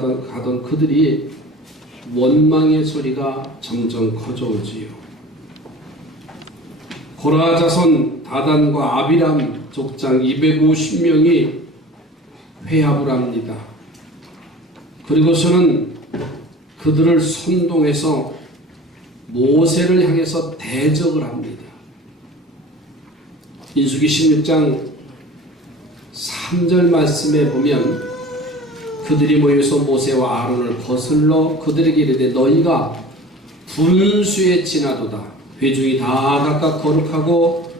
가던 그들이 원망의 소리가 점점 커져오지요. 고라 자손 다단과 아비람 족장 250명이 회합을 합니다. 그리고서는 그들을 선동해서 모세를 향해서 대적을 합니다. 민수기 16장 3절 말씀에 보면 그들이 모여서 모세와 아론을 거슬러 그들에게 이르되 너희가 분수에 지나도다. 회중이 다 각각 거룩하고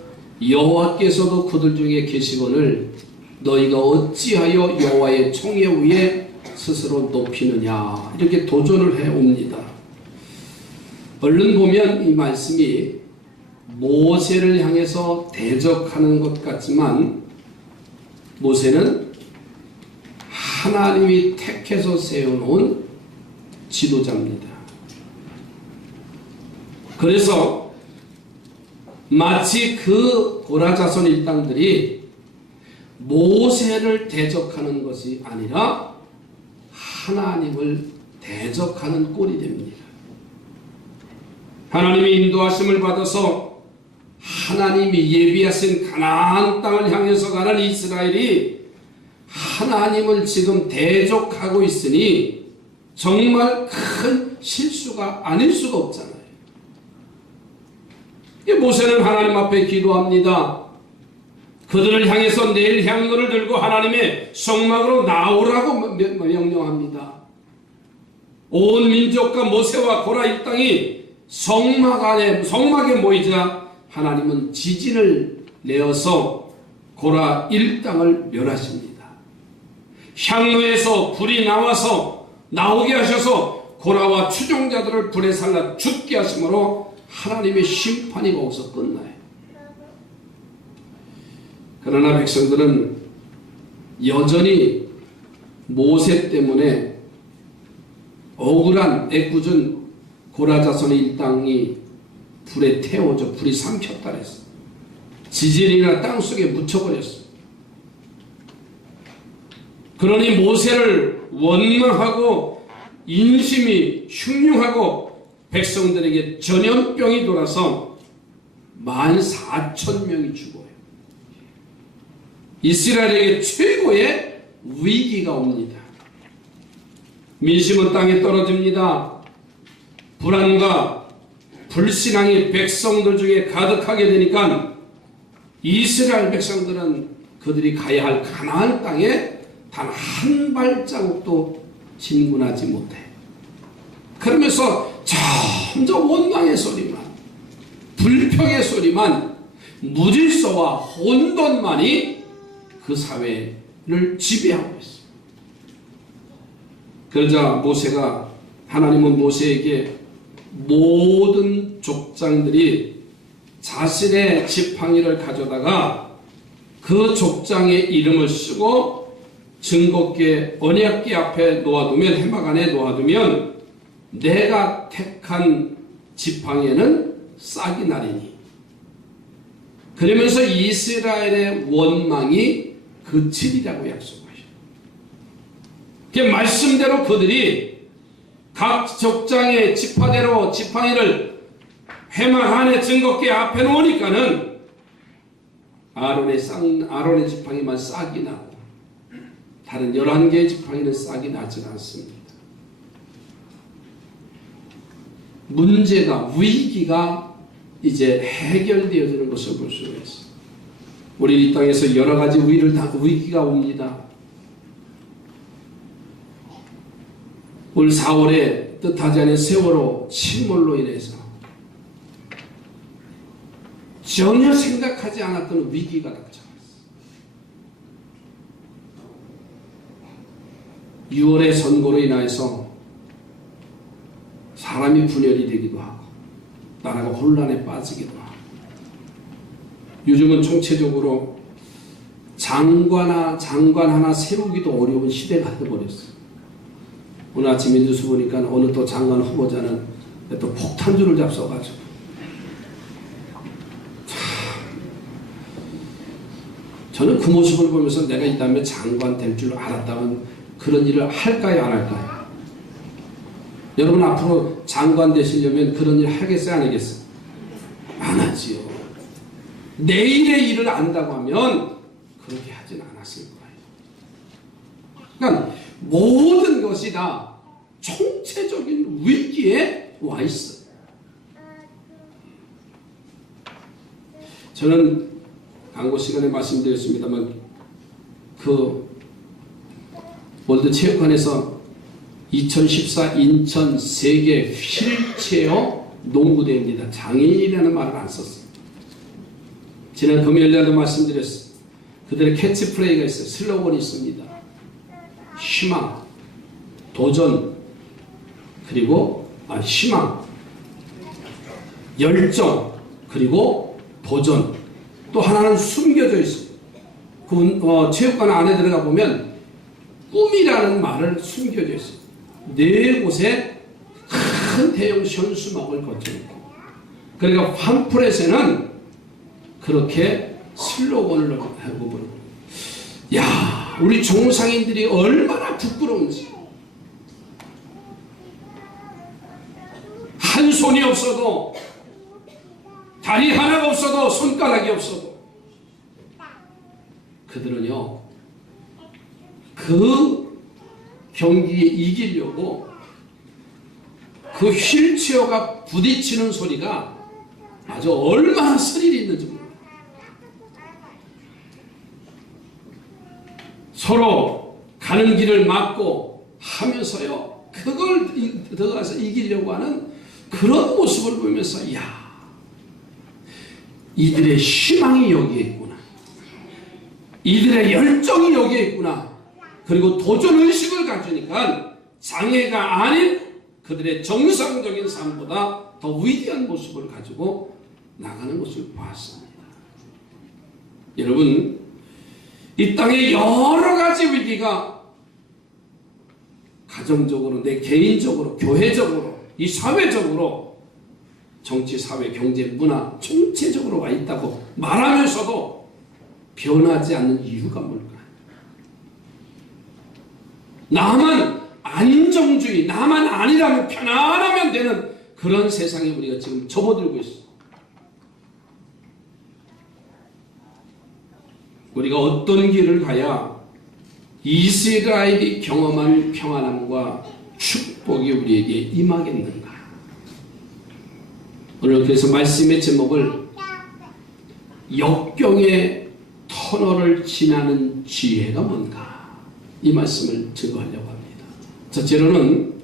여호와께서도 그들 중에 계시거늘 너희가 어찌하여 여호와의 총회 위에 스스로 높이느냐. 이렇게 도전을 해옵니다. 얼른 보면 이 말씀이 모세를 향해서 대적하는 것 같지만 모세는 하나님이 택해서 세워놓은 지도자입니다. 그래서 마치 그 고라 자손 일당들이 모세를 대적하는 것이 아니라 하나님을 대적하는 꼴이 됩니다. 하나님의 인도하심을 받아서 하나님이 예비하신 가나안 땅을 향해서 가는 이스라엘이 하나님을 지금 대적하고 있으니 정말 큰 실수가 아닐 수가 없잖아요. 모세는 하나님 앞에 기도합니다. 그들을 향해서 내일 향로를 들고 하나님의 성막으로 나오라고 명령합니다. 온 민족과 모세와 고라 일당이 성막에 모이자 하나님은 지진을 내어서 고라 일당을 멸하십니다. 향로에서 불이 나오게 하셔서 고라와 추종자들을 불에 살라 죽게 하심으로 하나님의 심판이 거기서 끝나요. 그러나 백성들은 여전히 모세 때문에 억울한 애꿎은 고라 자손의 일당이 불에 태워져 불이 삼켰다 그랬어. 지진이나 땅속에 묻혀버렸어. 그러니 모세를 원망하고 인심이 흉흉하고 백성들에게 전염병이 돌아서 14,000명이 죽어요. 이스라엘에게 최고의 위기가 옵니다. 민심은 땅에 떨어집니다. 불안과 불신앙이 백성들 중에 가득하게 되니까 이스라엘 백성들은 그들이 가야 할 가나안 땅에 단 한 발자국도 진군하지 못해. 그러면서 점점 원망의 소리만, 불평의 소리만, 무질서와 혼돈만이 그 사회를 지배하고 있어. 그러자 하나님은 모세에게 모든 족장들이 자신의 지팡이를 가져다가 그 족장의 이름을 쓰고 증거궤 언약궤 앞에 놓아두면, 해막 안에 놓아두면 내가 택한 지팡이에는 싹이 나리니. 그러면서 이스라엘의 원망이 그치리라고 약속하셔. 그 말씀대로 그들이 각 족장의 지파대로 지팡이를 해막 안에 증거궤 앞에 놓으니까는 아론의 지팡이만 싹이 나고 다른 11개의 지팡이는 싹이 나지 않습니다. 문제가, 위기가 이제 해결되어지는 것을 볼 수가 있습니다. 우리 이 땅에서 여러 가지 위기가 옵니다. 올 4월에 뜻하지 않은 세월호 침몰로 인해서 전혀 생각하지 않았던 위기가 닥쳐왔어요. 6월의 선거로 인해서 사람이 분열이 되기도 하고 나라가 혼란에 빠지기도 하고 요즘은 총체적으로 장관 하나 세우기도 어려운 시대가 되어버렸어요. 오늘 아침에 뉴스 보니까 어느 또 장관 후보자는 또 폭탄주를 잡숴가지고 저는 그 모습을 보면서 내가 이 다음에 장관 될 줄 알았다면 그 그런 일을 할까요, 안 할까요? 여러분 앞으로 장관 되시려면 그런 일 하겠어요, 안 하겠어요? 안 하지요. 내일의 일을 안다고 하면 그렇게 하진 않았을 거예요. 그러니까 모든 것이 다 총체적인 위기에 와 있어요. 저는 광고 시간에 말씀드렸습니다만 그 월드체육관에서 2014 인천 세계 휠체어 농구대회입니다. 장애인이라는 말을 안 썼어요. 지난 금요일날도 말씀드렸어요. 그들의 캐치프레이가 있어요. 슬로건이 있습니다. 희망, 도전, 그리고 희망, 열정, 그리고 도전. 또 하나는 숨겨져 있어요. 체육관 안에 들어가 보면 꿈이라는 말을 숨겨져 있어요. 네 곳에 큰 대형 현수막을 거쳐놓고, 그러니까 팜플렛에는 그렇게 슬로건을 하고 부르고, 야, 우리 종상인들이 얼마나 부끄러운지. 한 손이 없어도, 다리 하나가 없어도, 손가락이 없어도 그들은요 그 경기에 이기려고 그 휠체어가 부딪히는 소리가 아주 얼마나 스릴이 있는지 모릅니다. 서로 가는 길을 막고 하면서요 그걸 들어가서 이기려고 하는 그런 모습을 보면서, 야, 이들의 희망이 여기에 있구나. 이들의 열정이 여기에 있구나. 그리고 도전의식을 가지니까 장애가 아닌 그들의 정상적인 삶보다 더 위대한 모습을 가지고 나가는 것을 봤습니다. 여러분, 이 땅에 여러 가지 위기가 가정적으로, 내 개인적으로, 교회적으로, 이 사회적으로, 정치, 사회, 경제, 문화 총체적으로 와 있다고 말하면서도 변하지 않는 이유가 뭘까? 나만 안정주의, 나만 아니라면 편안하면 되는 그런 세상에 우리가 지금 접어들고 있어. 우리가 어떤 길을 가야 이스라엘이 경험한 평안함과 축복이 우리에게 임하겠는가? 오늘 그래서 말씀의 제목을 역경의 터널을 지나는 지혜가 뭔가, 이 말씀을 증거하려고 합니다. 첫째로는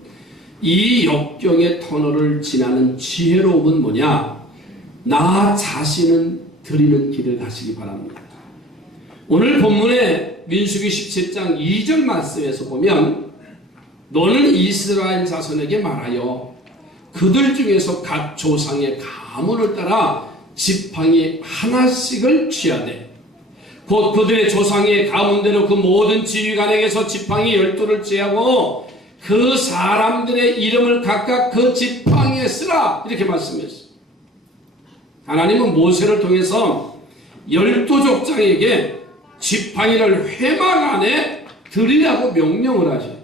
이 역경의 터널을 지나는 지혜로움은 뭐냐? 나 자신은 드리는 길을 가시기 바랍니다. 오늘 본문의 민수기 17장 2절 말씀에서 보면, 너는 이스라엘 자손에게 말하여 그들 중에서 각 조상의 가문을 따라 지팡이 하나씩을 취하되, 곧 그들의 조상의 가문대로 그 모든 지휘관에게서 지팡이 12를 취하고 그 사람들의 이름을 각각 그 지팡이에 쓰라, 이렇게 말씀했어요. 하나님은 모세를 통해서 12족장에게 지팡이를 회막 안에 드리라고 명령을 하셔요.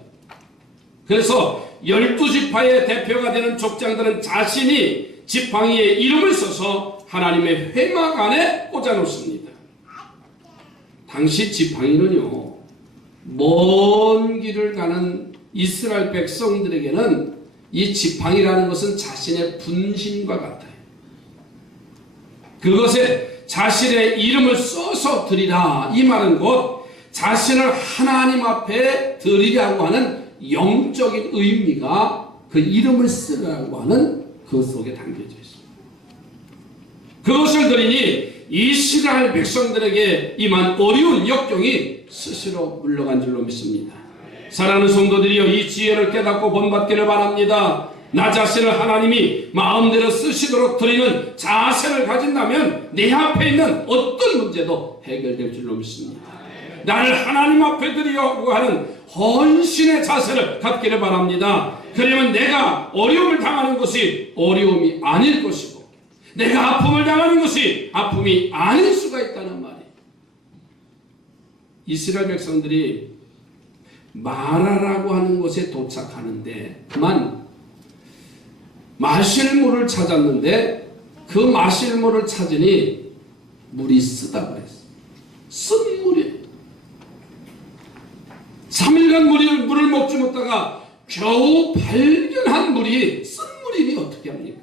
그래서 12지파의 대표가 되는 족장들은 자신이 지팡이에 이름을 써서 하나님의 회막 안에 꽂아 놓습니다. 당시 지팡이는요, 먼 길을 가는 이스라엘 백성들에게는 이 지팡이라는 것은 자신의 분신과 같아요. 그것에 자신의 이름을 써서 드리라, 이 말은 곧 자신을 하나님 앞에 드리라고 하는 영적인 의미가 그 이름을 쓰라고 하는 그 속에 담겨져 있습니다. 그것을 드리니 이스라엘 백성들에게 임한 어려운 역경이 스스로 물러간 줄로 믿습니다. 사랑하는 성도들이여, 이 지혜를 깨닫고 본받기를 바랍니다. 나 자신을 하나님이 마음대로 쓰시도록 드리는 자세를 가진다면 내 앞에 있는 어떤 문제도 해결될 줄로 믿습니다. 나를 하나님 앞에 드리려고 하는 헌신의 자세를 갖기를 바랍니다. 그러면 내가 어려움을 당하는 것이 어려움이 아닐 것이고, 내가 아픔을 당하는 것이 아픔이 아닐 수가 있다는 말이에요. 이스라엘 백성들이 마라라고 하는 곳에 도착하는데 그만 마실 물을 찾았는데 그 마실 물을 찾으니 물이 쓰다 그랬어. 쓴 물이에요. 3일간 물을 먹지 못하다가 겨우 발견한 물이 쓴 물이니 어떻게 합니까?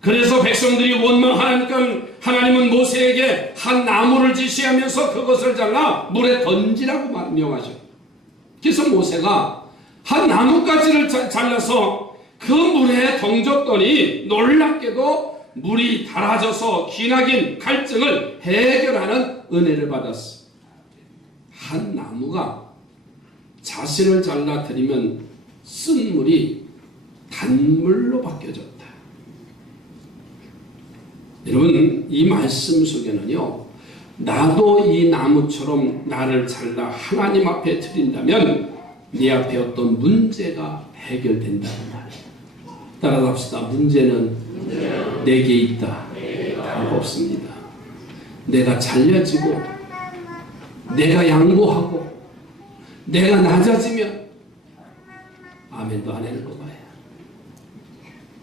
그래서 백성들이 원망하니까 하나님은 모세에게 한 나무를 지시하면서 그것을 잘라 물에 던지라고 명하셔. 그래서 모세가 한 나뭇가지를 잘라서 그 물에 던졌더니 놀랍게도 물이 달아져서 기나긴 갈증을 해결하는 은혜를 받았어. 한 나무가 자신을 잘라드리면 쓴 물이 단물로 바뀌어졌다. 여러분, 이 말씀 속에는요, 나도 이 나무처럼 나를 잘라 하나님 앞에 드린다면 네 앞에 어떤 문제가 해결된다는 말이에요. 따라서 합시다. 문제는 내게 있다. 다른 없습니다. 내가 잘려지고 내가 양보하고 내가 낮아지면 아멘도 안 하는 거예요.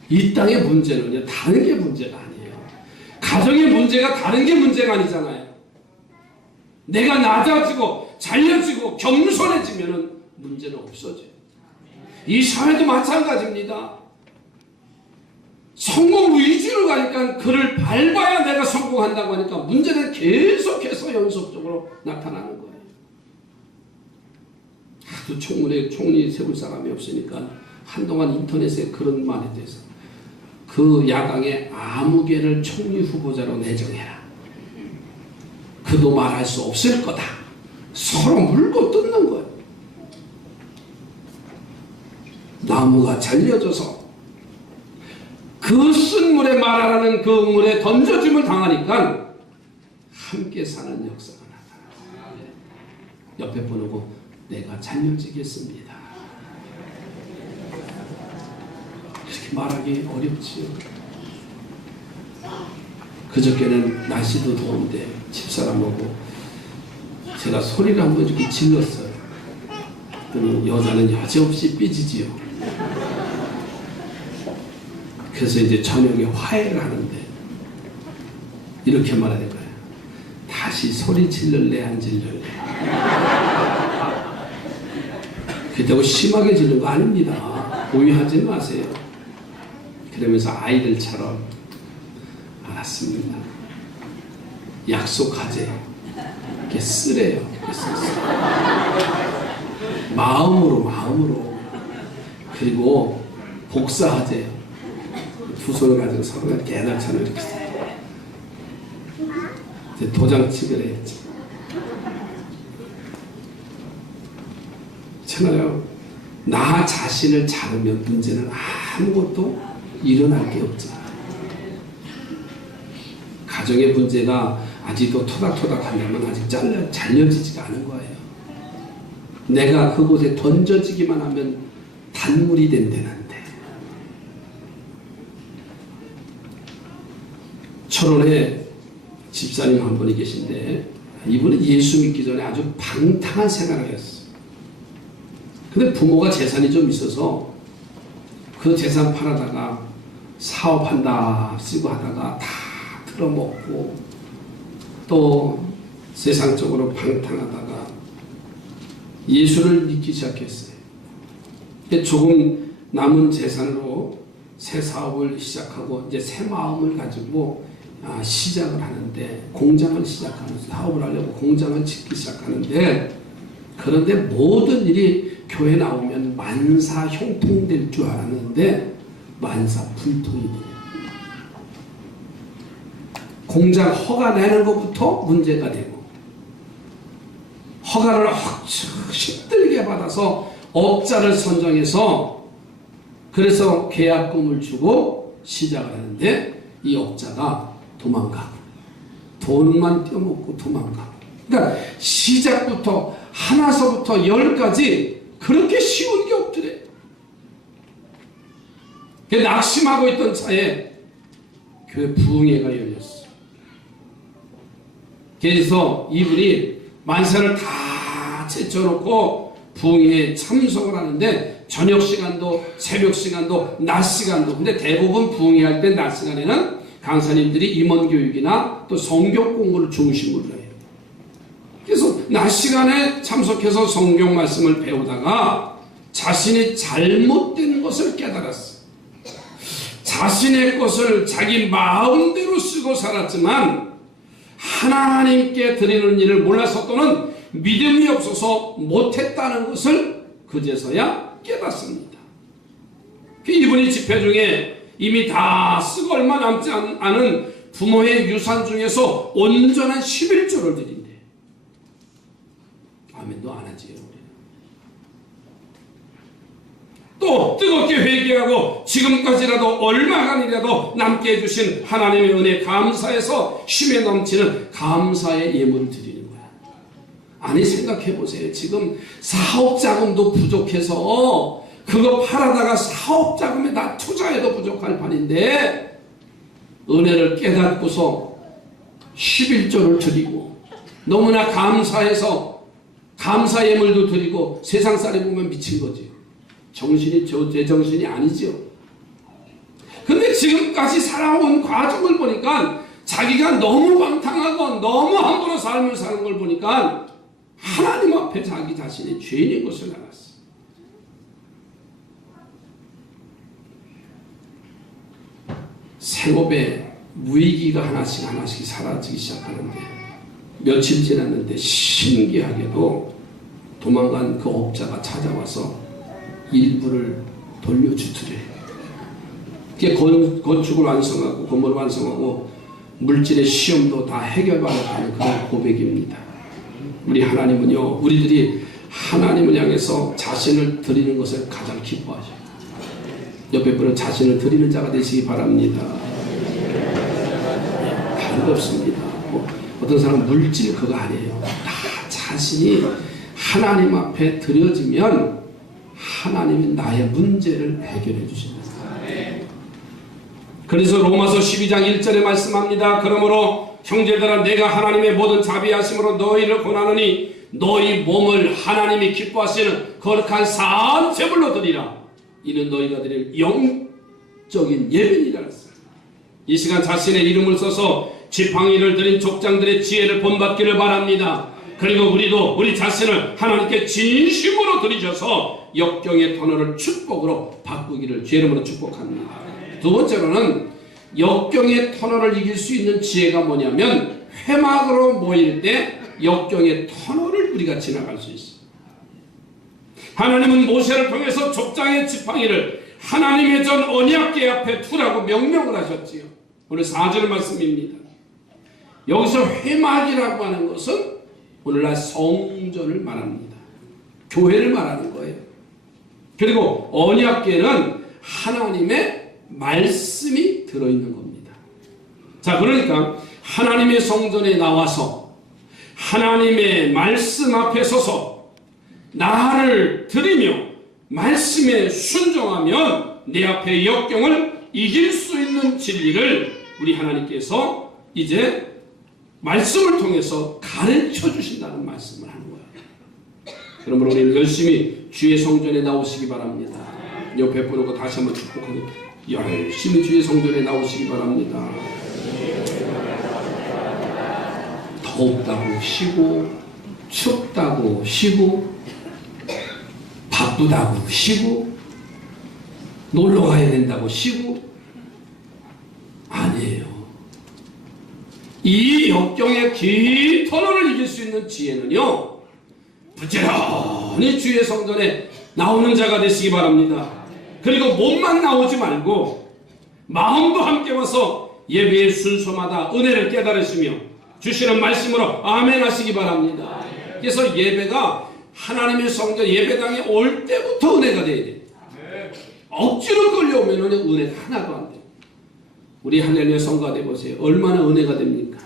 이 땅의 문제는요, 다른 게 문제가 아니에요. 가정의 문제가 다른 게 문제가 아니잖아요. 내가 낮아지고 잘려지고 겸손해지면 문제는 없어져요. 이 사회도 마찬가지입니다. 성공 위주로 가니까 그를 밟아야 내가 성공한다고 하니까 문제는 계속해서 연속적으로 나타나는 거예요. 하도 총리 세울 사람이 없으니까 한동안 인터넷에 그런 말에 대해서 그 야당의 아무개를 총리 후보자로 내정해라. 그도 말할 수 없을 거다. 서로 물고 뜯는 거예요. 나무가 잘려져서 그 쓴 물에 말하라는 그 물에 던져짐을 당하니까 함께 사는 역사가 나타나요. 옆에 보고 내가 잘려지겠습니다. 이렇게 말하기 어렵지요. 그저께는 날씨도 더운데 집사람하고 제가 소리를 한번 이렇게 질렀어요. 그랬더니 여자는 여지없이 삐지지요. 그래서 이제 저녁에 화해를 하는데 이렇게 말하는 거예요. 다시 소리 질를래 안 질를래? 그렇다고 심하게 지르는 거 아닙니다. 오해하지 마세요. 그러면서 아이들처럼 알았습니다. 약속하재. 이렇게 쓰래요. 마음으로. 그리고 복사하재요. 두 손을 가지고 서로가 개나처럼 이렇게 이제 도장 찍으려 했지. 그렇잖아요. 나 자신을 자르면 문제는 아무것도 일어날 게 없잖아요. 가정의 문제가 아직도 토닥토닥 한다면 아직 잘려지지가 않은 거예요. 내가 그곳에 던져지기만 하면 단물이 된다는데. 철원에 집사님 한 분이 계신데 이분은 예수 믿기 전에 아주 방탕한 생활을 했어요. 근데 부모가 재산이 좀 있어서 그 재산 팔아다가 사업한다 쓰고 하다가 다 틀어먹고 또 세상적으로 방탕하다가 예수를 믿기 시작했어요. 조금 남은 재산으로 새 사업을 시작하고 이제 새 마음을 가지고 시작을 하는데 공장을 시작하면서 사업을 하려고 공장을 짓기 시작하는데 그런데 모든 일이 교회 나오면 만사 형통될 줄 알았는데 만사 불통이 돼요. 공장 허가 내는 것부터 문제가 되고 허가를 힘들게 받아서 업자를 선정해서 그래서 계약금을 주고 시작을 하는데 이 업자가 도망가고 돈만 떼어먹고 도망가고 그러니까 시작부터 하나서부터 10까지 그렇게 쉬운 게 없더래. 낙심하고 있던 차에 교회 부흥회가 열렸어. 그래서 이분이 만사를 다 다 제쳐놓고 부흥회에 참석을 하는데 저녁 시간도 새벽 시간도 낮 시간도 근데 대부분 부흥회 할 때 낮 시간에는 강사님들이 임원교육이나 또 성경 공부를 중심으로 해요. 그래서 낮 시간에 참석해서 성경 말씀을 배우다가 자신이 잘못된 것을 깨달았어요. 자신의 것을 자기 마음대로 쓰고 살았지만 하나님께 드리는 일을 몰라서 또는 믿음이 없어서 못했다는 것을 그제서야 깨닫습니다. 이분이 집회 중에 이미 다 쓰고 얼마 남지 않은 부모의 유산 중에서 온전한 11조를 드린대. 아멘도 안 하지요. 또 뜨겁게 회개하고 지금까지라도 얼마간이라도 남게 해주신 하나님의 은혜 감사해서 힘에 넘치는 감사의 예물을 드리는 거야. 아니 생각해보세요. 지금 사업자금도 부족해서 그거 팔아다가 사업자금에 다 투자해도 부족할 판인데 은혜를 깨닫고서 11조를 드리고 너무나 감사해서 감사 예물도 드리고 세상살이 보면 미친 거지. 정신이 제 정신이 아니죠. 근데 지금까지 살아온 과정을 보니까 자기가 너무 방탕하고 너무 함부로 삶을 사는 걸 보니까 하나님 앞에 자기 자신이 죄인인 것을 알았어. 생업에 위기가 하나씩 사라지기 시작하는데 며칠 지났는데 신기하게도 도망간 그 업자가 찾아와서 일부를 돌려주더래. 그게 건축을 완성하고 건물을 완성하고 물질의 시험도 다 해결받았다는 그런 고백입니다. 우리 하나님은요, 우리들이 하나님을 향해서 자신을 드리는 것을 가장 기뻐하셔요. 옆에 분은 자신을 드리는 자가 되시기 바랍니다. 다른 없습니다. 어떤 사람은 물질 그거 아니에요. 나 자신이 하나님 앞에 드려지면 하나님이 나의 문제를 해결해 주십니다. 그래서 로마서 12장 1절에 말씀합니다. 그러므로 형제들아 내가 하나님의 모든 자비하심으로 너희를 권하노니 너희 몸을 하나님이 기뻐하시는 거룩한 산 제물로 드리라. 이는 너희가 드릴 영적인 예배니라 했어요. 이 시간 자신의 이름을 써서 지팡이를 드린 족장들의 지혜를 본받기를 바랍니다. 그리고 우리도 우리 자신을 하나님께 진심으로 드리셔서 역경의 터널을 축복으로 바꾸기를 주의 이름으로 축복합니다. 두 번째로는 역경의 터널을 이길 수 있는 지혜가 뭐냐면 회막으로 모일 때 역경의 터널을 우리가 지나갈 수 있어요. 하나님은 모세를 통해서 족장의 지팡이를 하나님의 전 언약궤 앞에 두라고 명령을 하셨지요. 오늘 4절 말씀입니다. 여기서 회막이라고 하는 것은 오늘날 성전을 말합니다. 교회를 말하는 거예요. 그리고 언약궤는 하나님의 말씀이 들어있는 겁니다. 자, 그러니까 하나님의 성전에 나와서 하나님의 말씀 앞에 서서 나를 드리며 말씀에 순종하면 내 앞에 역경을 이길 수 있는 진리를 우리 하나님께서 이제 말씀을 통해서 가르쳐 주신다는 말씀을 하는 거예요. 그러므로 우리는 열심히 주의 성전에 나오시기 바랍니다. 옆에 부르고 다시 한번 축복하게 열심히 주의 성전에 나오시기 바랍니다. 덥다고 쉬고 춥다고 쉬고 바쁘다고 쉬고 놀러 가야 된다고 쉬고 아니에요. 이 역경의 긴 터널을 이길 수 있는 지혜는요, 부지런히 주의 성전에 나오는 자가 되시기 바랍니다. 그리고 몸만 나오지 말고 마음도 함께 와서 예배의 순서마다 은혜를 깨달으시며 주시는 말씀으로 아멘 하시기 바랍니다. 그래서 예배가 하나님의 성전 예배당에 올 때부터 은혜가 돼야 돼요. 억지로 끌려오면 은혜가 하나도 안 돼요. 우리 할렐루야 성가 돼보세요. 얼마나 은혜가 됩니까?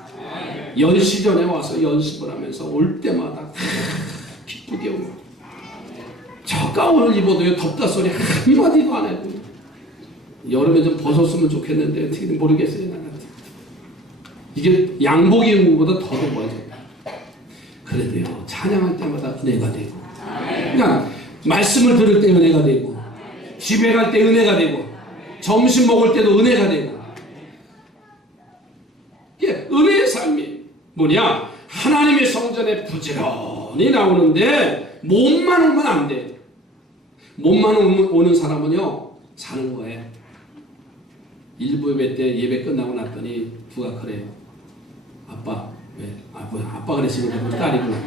10시 전에 와서 연습을 하면서 올 때마다 기쁘게 오고 저 가운을 입어도요 덥다 소리 한마디도 안 해도 여름에 좀 벗었으면 좋겠는데 어떻게 모르겠어요. 나는 이게 양복 입은 것보다 더 더워요. 그래도요, 찬양할 때마다 은혜가 되고, 그냥 말씀을 들을 때 은혜가 되고, 집에 갈 때 은혜가 되고, 점심 먹을 때도 은혜가 되고, 이게 은혜의 삶이 뭐냐? 하나님의 성전에 부지런히 나오는데 몸만 오면 안 돼. 몸만 오는 사람은요, 자는 거예요. 일부 예배 때 예배 끝나고 났더니 누가 그래요. 아빠, 왜? 뭐야, 아빠 그랬으면 딸이구나.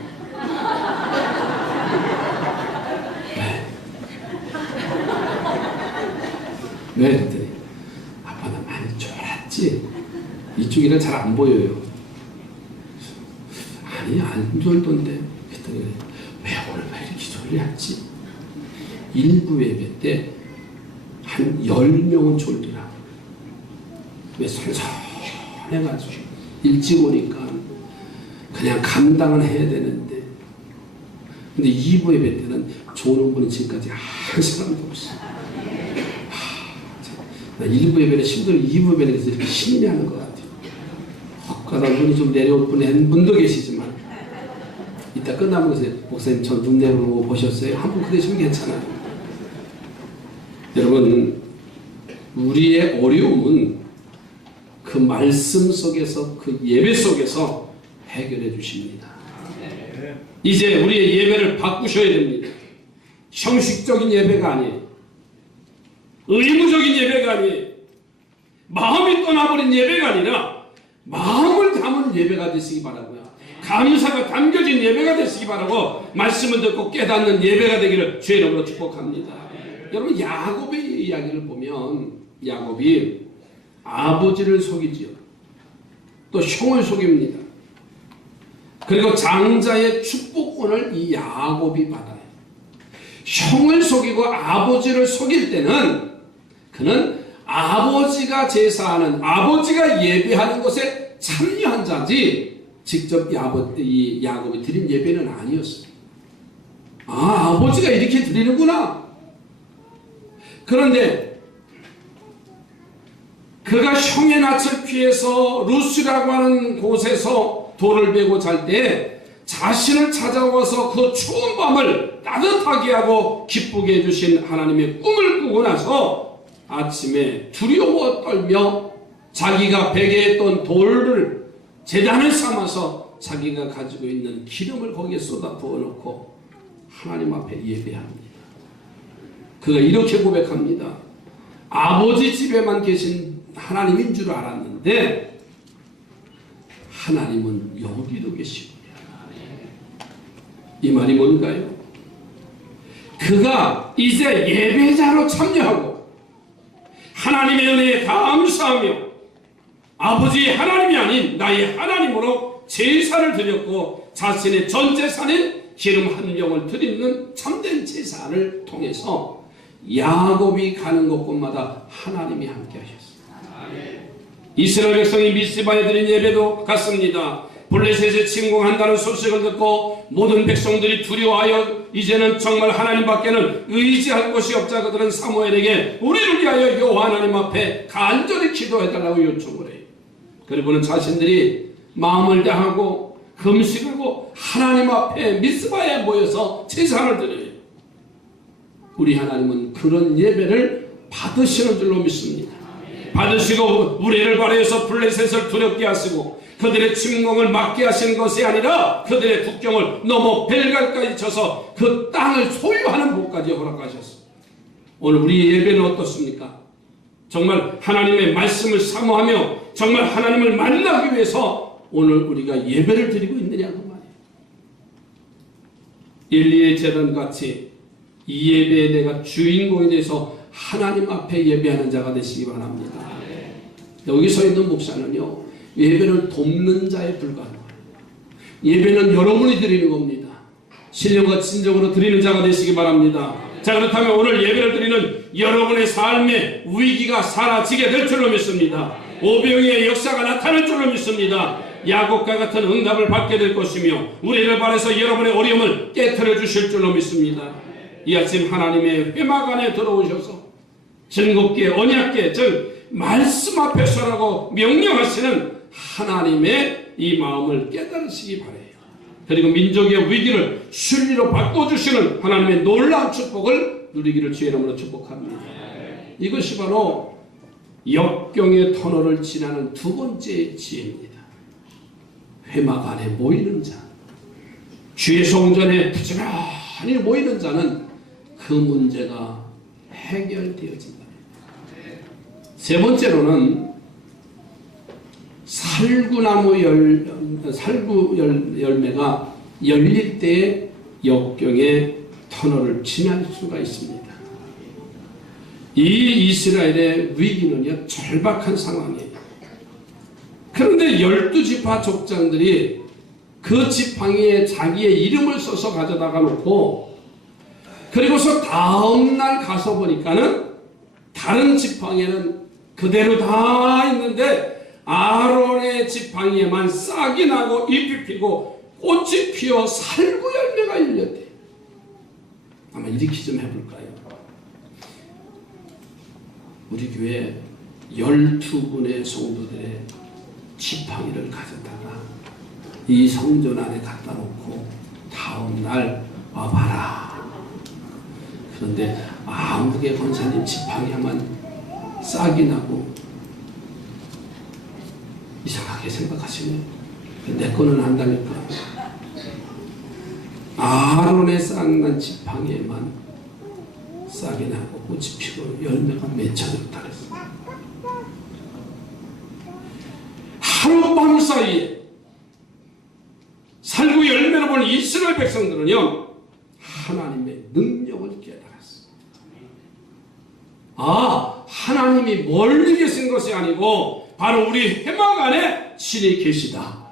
왜? 그랬더니 아빠 나 많이 졸았지? 이쪽이는 잘 안 보여요. 아니 안 졸던데. 그랬더니 왜 오늘 왜 이렇게 졸렸지? 일부 예배 때 한 10명은 졸더라. 왜 선선해가지고 일찍 오니까 그냥 감당을 해야 되는데, 근데 2부 예배 때는 조는 분이 지금까지 한 사람도 없어. 나 1부 예배는 힘들어 2부 예배는 그래서 이렇게 신이 나는 것 같아요. 헛가다 눈이 좀 내려올 뻔한 분도 계시지만, 이따 끝나면 그러세요. 목사님 저 눈 내려오는 거 보셨어요? 한 번 그러시면 괜찮아요. 여러분, 우리의 어려움은 그 말씀 속에서, 그 예배 속에서 해결해 주십니다. 이제 우리의 예배를 바꾸셔야 됩니다. 형식적인 예배가 아니에요. 의무적인 예배가 아니에요. 마음이 떠나버린 예배가 아니라 마음을 담은 예배가 되시기 바라고요. 감사가 담겨진 예배가 되시기 바라고, 말씀을 듣고 깨닫는 예배가 되기를 주의 이름으로 축복합니다. 여러분, 야곱의 이야기를 보면 야곱이 아버지를 속이지요. 또 형을 속입니다. 그리고 장자의 축복권을 이 야곱이 받아요. 형을 속이고 아버지를 속일 때는 그는 아버지가 제사하는, 아버지가 예배하는 것에 참여한 자지 직접 이 야곱이 드린 예배는 아니었어요. 아, 아버지가 이렇게 드리는구나. 그런데 그가 형의 낯을 피해서 루스라고 하는 곳에서 돌을 베고 잘 때 자신을 찾아와서 그 추운 밤을 따뜻하게 하고 기쁘게 해주신 하나님의 꿈을 꾸고 나서 아침에 두려워 떨며 자기가 베게 했던 돌을 제단을 삼아서 자기가 가지고 있는 기름을 거기에 쏟아 부어놓고 하나님 앞에 예배합니다. 그가 이렇게 고백합니다. 아버지 집에만 계신 하나님인 줄 알았는데 하나님은 여기도 계시고. 이 말이 뭔가요? 그가 이제 예배자로 참여하고 하나님의 은혜에 감사하며 아버지 하나님이 아닌 나의 하나님으로 제사를 드렸고 자신의 전 재산인 기름 한 병을 드리는 참된 제사를 통해서 야곱이 가는 곳곳마다 하나님이 함께 하셨습니다. 이스라엘 백성이 미스바에 드린 예배도 같습니다. 블레셋에 침공한다는 소식을 듣고 모든 백성들이 두려워하여 이제는 정말 하나님밖에는 의지할 곳이 없자 그들은 사무엘에게 우리를 위하여 여호와 하나님 앞에 간절히 기도해달라고 요청을 해요. 그리고는 자신들이 마음을 다하고 금식하고 하나님 앞에 미스바에 모여서 제사를 드려요. 우리 하나님은 그런 예배를 받으시는 줄로 믿습니다. 받으시고 우리를 발휘해서 블레셋을 두렵게 하시고 그들의 침공을 막게 하신 것이 아니라 그들의 국경을 넘어 벨갈까지 쳐서 그 땅을 소유하는 복까지 허락하셨습니다. 오늘 우리의 예배는 어떻습니까? 정말 하나님의 말씀을 사모하며 정말 하나님을 만나기 위해서 오늘 우리가 예배를 드리고 있느냐고 말이에요. 엘리의 제단같이 이 예배에 내가 주인공이 돼서 하나님 앞에 예배하는 자가 되시기 바랍니다. 여기 서 있는 목사는요, 예배를 돕는 자에 불과한 거예요. 예배는 여러분이 드리는 겁니다. 신령과 진정으로 드리는 자가 되시기 바랍니다. 자, 그렇다면 오늘 예배를 드리는 여러분의 삶의 위기가 사라지게 될 줄로 믿습니다. 오병이의 역사가 나타날 줄로 믿습니다. 야곱과 같은 응답을 받게 될 것이며 우리를 바라서 여러분의 어려움을 깨트려 주실 줄로 믿습니다. 이 아침 하나님의 회막 안에 들어오셔서 즐겁게 언약계 즉 말씀 앞에 서라고 명령하시는 하나님의 이 마음을 깨달으시기 바라요. 그리고 민족의 위기를 순리로 바꿔주시는 하나님의 놀라운 축복을 누리기를 주의 이름으로 축복합니다. 이것이 바로 역경의 터널을 지나는 두 번째 지혜입니다. 회막 안에 모이는 자, 주의 성전에 부지런히 모이는 자는 그 문제가 해결되어진다. 세 번째로는 살구 열매가 열릴 때 역경의 터널을 지날 수가 있습니다. 이 이스라엘의 위기는요, 절박한 상황이에요. 그런데 12지파 족장들이 그 지팡이에 자기의 이름을 써서 가져다가 놓고, 그리고서 다음날 가서 보니까는 다른 지팡이에는 그대로 다 있는데 아론의 지팡이에만 싹이 나고 잎이 피고 꽃이 피어 살구 열매가 열렸대요. 아마 이렇게 좀 해볼까요? 우리 교회 12분의 성도들의 지팡이를 가져다가 이 성전 안에 갖다 놓고 다음날 와봐라. 그런데 아무개 권사님 지팡이만 싹이 나고 이상하게 생각하시네. 내 거는 안다니까. 아론의 싹난 지팡이에만 싹이 나고 꽃이 피고 열매가 맺혀졌다 그랬어. 하룻밤 사이에 살구 열매를 본 이스라엘 백성들은요, 하나님의 능력을 깨달았어. 아, 하나님이 멀리 계신 것이 아니고 바로 우리 회막 안에 신이 계시다.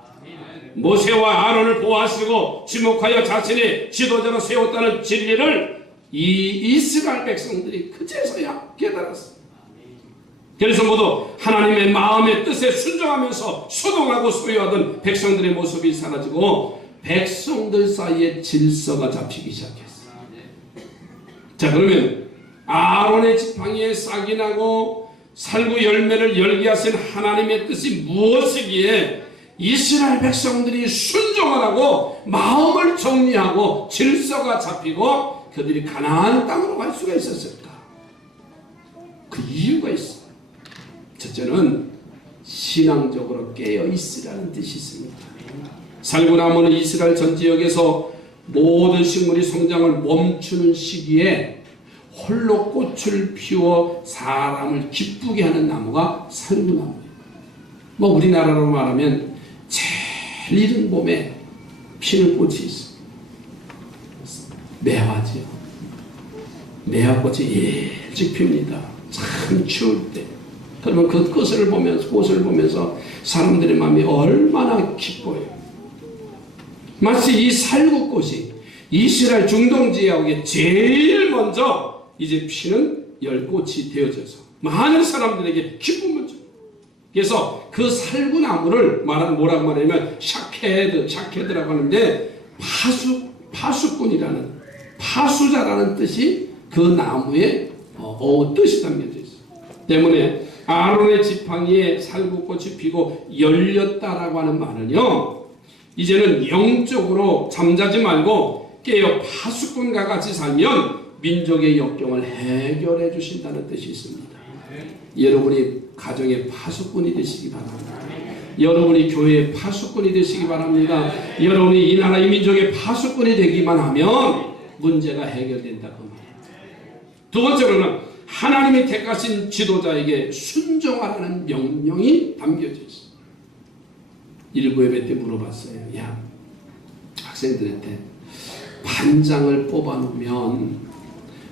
모세와 아론을 보아쓰고 지목하여 자신의 지도자로 세웠다는 진리를 이 이스라엘 백성들이 그제서야 깨달았어. 그래서 모두 하나님의 마음의 뜻에 순종하면서 소동하고 소유하던 백성들의 모습이 사라지고 백성들 사이에 질서가 잡히기 시작했어. 자, 그러면 아론의 지팡이에 싹이 나고 살구 열매를 열게 하신 하나님의 뜻이 무엇이기에 이스라엘 백성들이 순종하라고 마음을 정리하고 질서가 잡히고 그들이 가나안 땅으로 갈 수가 있었을까? 그 이유가 있어. 첫째는 신앙적으로 깨어있으라는 뜻이 있습니다. 살구나무는 이스라엘 전 지역에서 모든 식물이 성장을 멈추는 시기에 홀로 꽃을 피워 사람을 기쁘게 하는 나무가 살구나무예요. 뭐 우리나라로 말하면 제일 이른 봄에 피는 꽃이 있어. 매화지요. 매화꽃이 일찍 핍니다. 참 추울 때. 그러면 그 꽃을 보면서 사람들의 마음이 얼마나 기뻐요. 마치 이 살구꽃이 이스라엘 중동 지역에 제일 먼저 이제 피는 열꽃이 되어져서 많은 사람들에게 기쁨을 줘. 그래서 그 살구나무를 뭐라고 말하냐면 샤케드라고 하는데 파수꾼이라는 파수자라는 뜻이 그 나무에 뜻이 담겨져 있어요. 때문에 아론의 지팡이에 살구꽃이 피고 열렸다라고 하는 말은요, 이제는 영적으로 잠자지 말고 깨어 파수꾼과 같이 살면 민족의 역경을 해결해 주신다는 뜻이 있습니다. 여러분이 가정의 파수꾼이 되시기 바랍니다. 여러분이 교회의 파수꾼이 되시기 바랍니다. 여러분이 이 나라 이 민족의 파수꾼이 되기만 하면 문제가 해결된다 그 말이에요. 두 번째로는 하나님이 택하신 지도자에게 순종하라는 명령이 담겨져 있어요. 일부 예배 때 물어봤어요. 야, 학생들한테 반장을 뽑아놓으면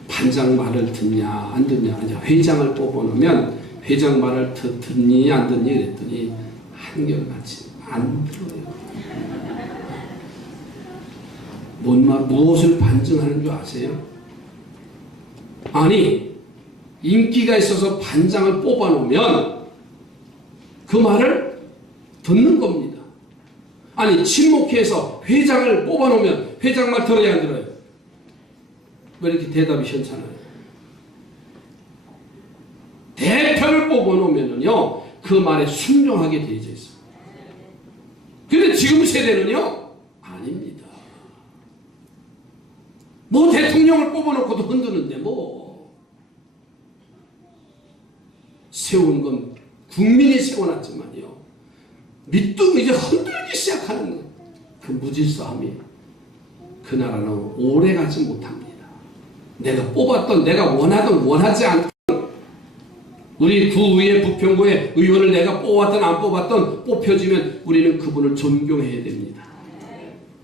반장 말을 듣냐 안 듣냐, 회장을 뽑아놓으면 회장 말을 듣니 안 듣니 그랬더니 한결같이 안 들어요. 무엇을 반증하는 줄 아세요? 아니, 인기가 있어서 반장을 뽑아놓으면 그 말을 듣는 겁니다. 아니, 친목회에서 회장을 뽑아놓으면 회장 말 들어야 안 들어요? 왜 이렇게 대답이 현찮아요? 대표를 뽑아놓으면요, 그 말에 순종하게 되어져 있어요. 근데 지금 세대는요, 아닙니다. 대통령을 뽑아놓고도 흔드는데 뭐. 세운 건 국민이 세워놨지만요. 밑도 이제 흔들기 시작하는 그 무질서함이 그 나라는 오래가지 못합니다. 내가 뽑았던, 내가 원하든 원하지 않던 우리 구의회 부평구의 의원을 내가 뽑았든 안 뽑았든 뽑혀지면 우리는 그분을 존경해야 됩니다.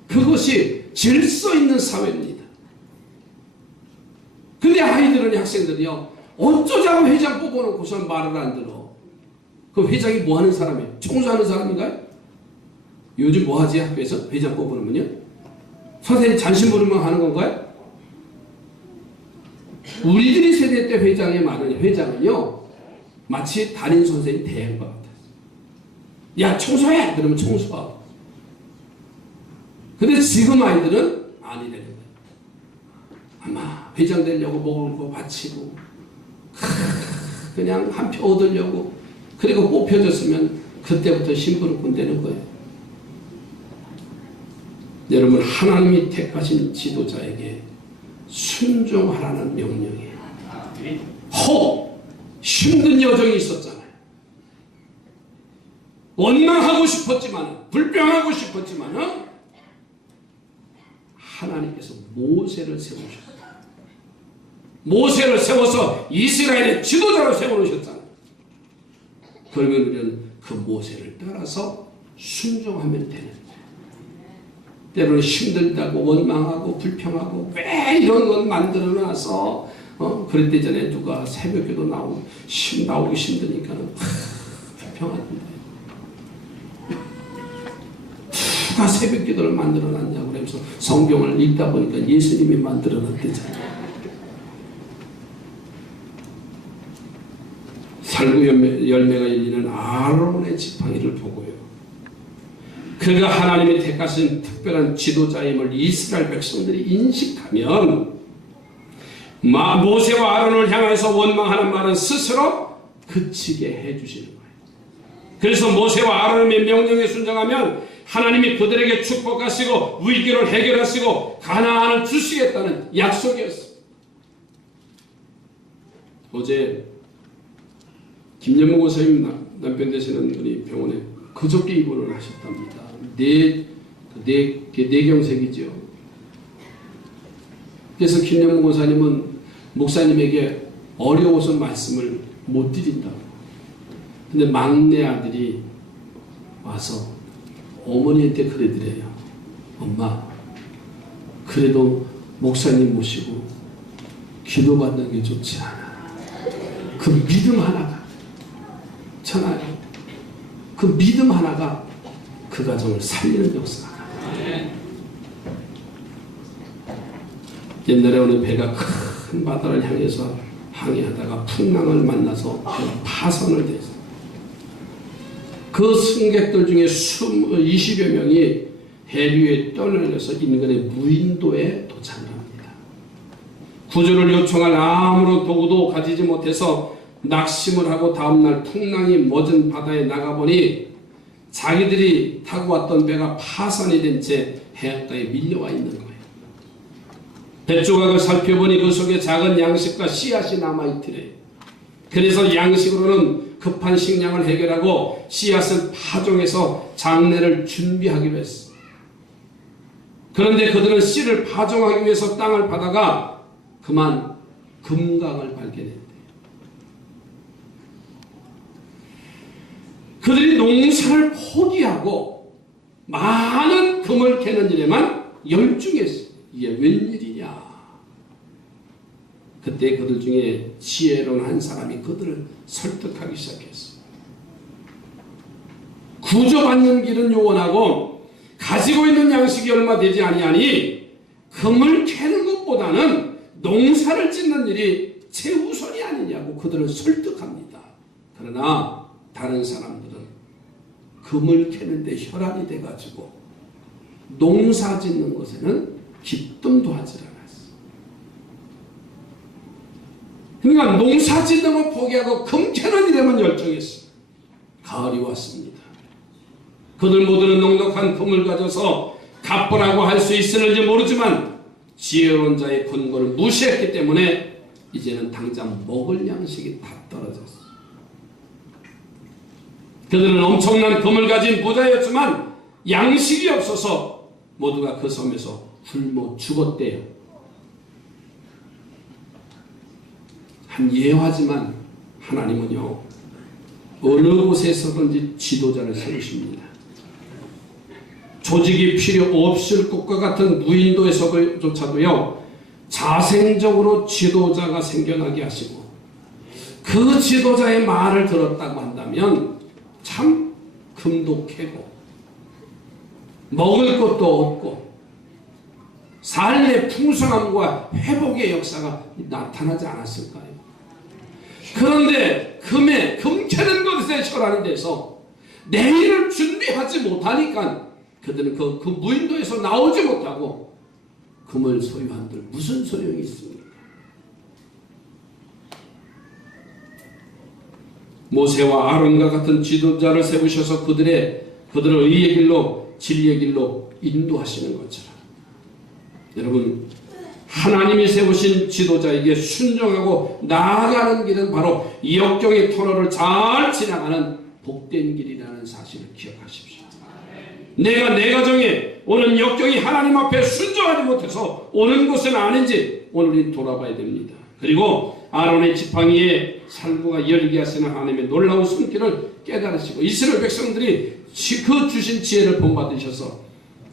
그것이 질서 있는 사회입니다. 근데 아이들은, 학생들이요, 어쩌자고 회장 뽑아놓고선 말을 안 들어. 그 회장이 뭐 하는 사람이에요? 청소하는 사람인가요? 요즘 뭐 하지, 학교에서? 회장 뽑아놓으면요? 선생님 잔심부름만 하는 건가요? 우리들이 세대 때 회장의 말은, 회장은요, 마치 담임 선생님 대행과 같았어요. 야, 청소해! 그러면 청소하고. 근데 지금 아이들은 아니라는 거예요. 아마 회장 되려고 먹을 거 바치고, 그냥 한 표 얻으려고, 그리고 뽑혀졌으면 그때부터 심부름꾼 되는 거예요. 여러분, 하나님이 택하신 지도자에게 순종하라는 명령이에요. 혹 힘든 여정이 있었잖아요. 원망하고 싶었지만, 불평하고 싶었지만, 하나님께서 모세를 세우셨어요. 모세를 세워서 이스라엘의 지도자로 세워놓으셨잖아요. 그러면 우리는 그 모세를 따라서 순종하면 되는 거예요. 때로는 힘들다고 원망하고 불평하고 왜 이런 건 만들어놔서 그랬대 전에 누가 새벽에도 나오기 힘드니까는 불평합니다. 누가 새벽기도를 만들어놨냐고 그러면서 성경을 읽다 보니까 예수님이 만들어놨대잖아요. 살구 열매가 열리는 아론의 지팡이를 보고요. 그가 하나님이 택하신 특별한 지도자임을 이스라엘 백성들이 인식하면 모세와 아론을 향해서 원망하는 말은 스스로 그치게 해주시는 거예요. 그래서 모세와 아론의 명령에 순종하면 하나님이 그들에게 축복하시고 위기를 해결하시고 가나안을 주시겠다는 약속이었어요. 어제 김연무 고사님 남편 되시는 분이 병원에 그저께 입원을 하셨답니다. 뇌경색이죠. 그래서 김연무 고사님은 목사님에게 어려워서 말씀을 못 드린다고. 근데 막내 아들이 와서 어머니한테 그러더래요. 엄마, 그래도 목사님 모시고 기도받는 게 좋지 않아. 그 믿음 하나가 천하요. 그 믿음 하나가 그 가정을 살리는 역사가. 옛날에 어느 배가 큰 바다를 향해서 항해하다가 풍랑을 만나서 파선을 됐어요. 그 승객들 중에 20여 명이 해류에 떠내려서 인근의 무인도에 도착을 합니다. 구조를 요청할 아무런 도구도 가지지 못해서 낙심을 하고 다음날 풍랑이 멎은 바다에 나가보니 자기들이 타고 왔던 배가 파산이 된 채 해안가에 밀려와 있는 거예요. 뱃조각을 살펴보니 그 속에 작은 양식과 씨앗이 남아있더래요. 그래서 양식으로는 급한 식량을 해결하고 씨앗을 파종해서 장례를 준비하기로 했어. 그런데 그들은 씨를 파종하기 위해서 땅을 파다가 그만 금강을 발견했대. 그들이 농사를 포기하고 많은 금을 캐는 일에만 열중했어. 이게 웬일이냐. 그때 그들 중에 지혜로운 한 사람이 그들을 설득하기 시작했어. 구조받는 길은 요원하고 가지고 있는 양식이 얼마 되지 아니하니 금을 캐는 것보다는 농사를 짓는 일이 최우선이 아니냐고 그들을 설득합니다. 그러나 다른 사람들은 금을 캐는데 혈안이 돼가지고 농사 짓는 것에는 기쁨도 하지 않았어. 그러니까 농사 짓는 걸 포기하고 금 캐는 일에만 열정했어. 가을이 왔습니다. 그들 모두는 넉넉한 금을 가져서 갚으라고 할 수 있을지 모르지만 지혜로운 자의 권고를 무시했기 때문에 이제는 당장 먹을 양식이 다 떨어졌어. 그들은 엄청난 금을 가진 부자였지만 양식이 없어서 모두가 그 섬에서 굶어 죽었대요. 한 예화지만 하나님은요, 어느 곳에서든지 지도자를 세우십니다. 조직이 필요 없을 것과 같은 무인도에서조차도요, 자생적으로 지도자가 생겨나게 하시고, 그 지도자의 말을 들었다고 한다면 참 금도 캐고 먹을 것도 없고 삶의 풍성함과 회복의 역사가 나타나지 않았을까요? 그런데 금 캐는 것에 혈안이 돼서 내일을 준비하지 못하니까 그들은 그 무인도에서 나오지 못하고 금을 소유한들 무슨 소용이 있습니까? 모세와 아론과 같은 지도자를 세우셔서 그들을 의의 길로 진리의 길로 인도하시는 것처럼, 여러분, 하나님이 세우신 지도자에게 순종하고 나아가는 길은 바로 역경의 터널을 잘 지나가는 복된 길이라는 사실을 기억하십시오. 내가 내 가정에 오는 역경이 하나님 앞에 순종하지 못해서 오는 것은 아닌지 오늘 돌아봐야 됩니다. 그리고 아론의 지팡이에 살구가 열게 하시는 하나님의 놀라운 손길을 깨달으시고 이스라엘 백성들이 그 주신 지혜를 본받으셔서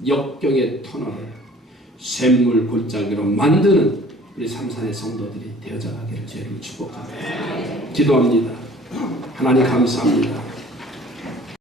역경의 터널을 샘물 골짜기로 만드는 우리 삼산의 성도들이 되어져 가기를 주를 축복합니다. 기도합니다. 하나님 감사합니다.